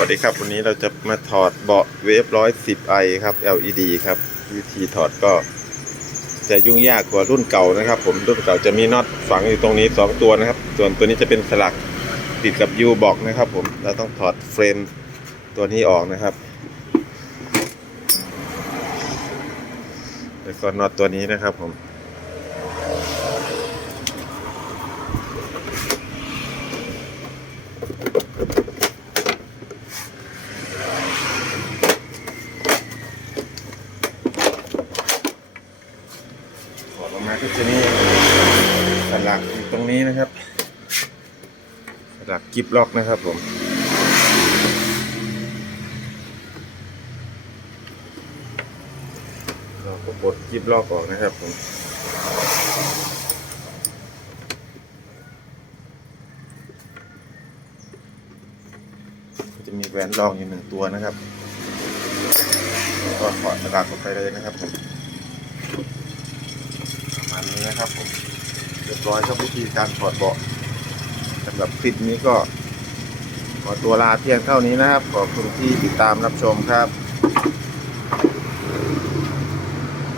วัสดีครับ วันนี้เราจะมาถอดเบาะเวฟร้อยสิบไอครับ LED ครับ วิธีถอดก็ จะยุ่งยากกว่ารุ่นเก่านะครับ ผมรุ่นเก่าจะมีน็อตฝังอยู่ตรงนี้สองตัวนะครับ ส่วนตัวนี้จะเป็นสลักติดกับ U บอกนะครับ ผมเราต้องถอดเฟรมตัวนี้ออกนะครับ แล้วก็น็อตตัวนี้นะครับผม ถ ออกมาก็จะมีสลักอยู่ตรงนี้นะครับ สลักกิฟล็อกนะครับผมเราก็ปลดกิฟล็อกออกนะครับผมจะมีแหวนรองอยู่หนึ่งตัวนะครับ ก็ถอสลักออกไปเลยนะครับผม นี้นะครับผมเรียบร้อยครับวิธีการถอดเบาะสำหรับคลิปนี้ก็ ขอตัวลาเพียงเท่านี้นะครับ ขอบคุณที่ติดตามรับชมครับ